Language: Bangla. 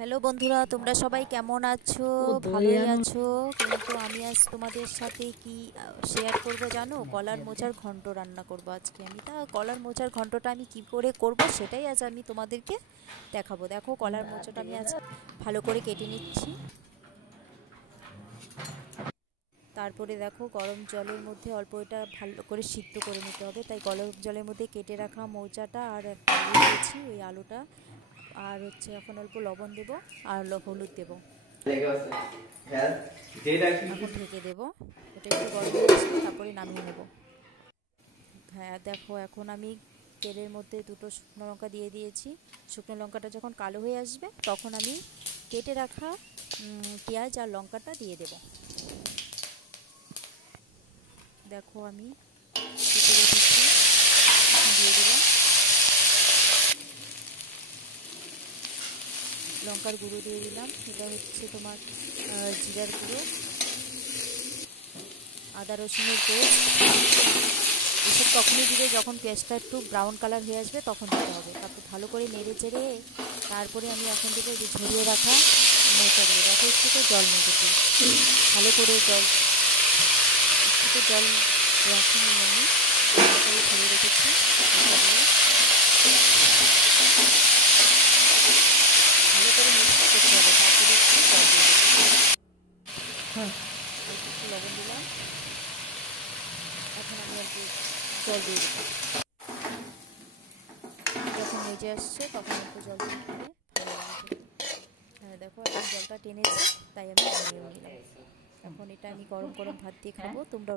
হ্যালো বন্ধুরা, তোমরা সবাই কেমন আছো? ও দই ভালোই আনো। আছো? কিন্তু আমি আজ তোমাদের সাথে কি শেয়ার করব জানো? কলার মোচার ঘন্ট রান্না করব আজকে আমি। তা কলার মোচার ঘন্টটা আমি কি করে করব সেটাই আজ আমি তোমাদেরকে দেখাবো। দেখো, কলার মোচাটা আমি আজ ভালো করে কেটে নিচ্ছি। তারপরে দেখো, গরম জলের মধ্যে অল্প এটা ভালো করে সিদ্ধ করে নিতে হবে। তাই গরম জলের মধ্যে কেটে রাখা মোচাটা আর একটা আলু দিয়েছি, ওই আলুটা আর হচ্ছে এখন অল্প লবণ দেব আর হলুদ দেব। এখন ঢেকে দেব, এটা একটু গরম হয়ে আসলে তারপরে নামিয়ে নেব। হ্যাঁ দেখো, এখন আমি তেলের মধ্যে দুটো শুকনো লঙ্কা দিয়ে দিয়েছি। শুকনো লঙ্কাটা যখন কালো হয়ে আসবে তখন আমি কেটে রাখা পেঁয়াজ আর লঙ্কাটা দিয়ে দেব। দেখো আমি কেটে রেখেছি, এখন দিয়ে দিলাম। লঙ্কার গুঁড়ো দিয়ে দিলাম, এটা হচ্ছে তোমার জিরার গুঁড়ো, আদা রসুনের পেস্ট। এসব তখনই দিবে যখন পেঁয়াজটা একটু ব্রাউন কালার হয়ে আসবে, তখন দিতে হবে। তারপর ভালো করে নেড়ে চেড়ে তারপরে আমি এখন দেবো যে ঝরিয়ে রাখা মোচাগুলো। দেখো একটু তো জল নেই, কিন্তু ভালো করে একটু তো জল রাখিনি আমি, ভালো করে ঝরিয়ে রেখেছি মোচাগুলো। ভালো করে মিক্স করতে হবে, তারপরে একটু জল দিয়ে দেবো। হ্যাঁ, অল্প একটু লবণ দিলাম, এখন আমি অল্প জল দিয়ে দেবো। যখন মেজে আসছে তখন অল্প জল দিয়ে দিলে ভালো হবে খেতে। হ্যাঁ দেখো, এখন জলটা টেনেছে, তাই আমি নামিয়েও নিলাম। এখন এটা আমি গরম গরম ভাত দিয়ে খাবো। তোমরা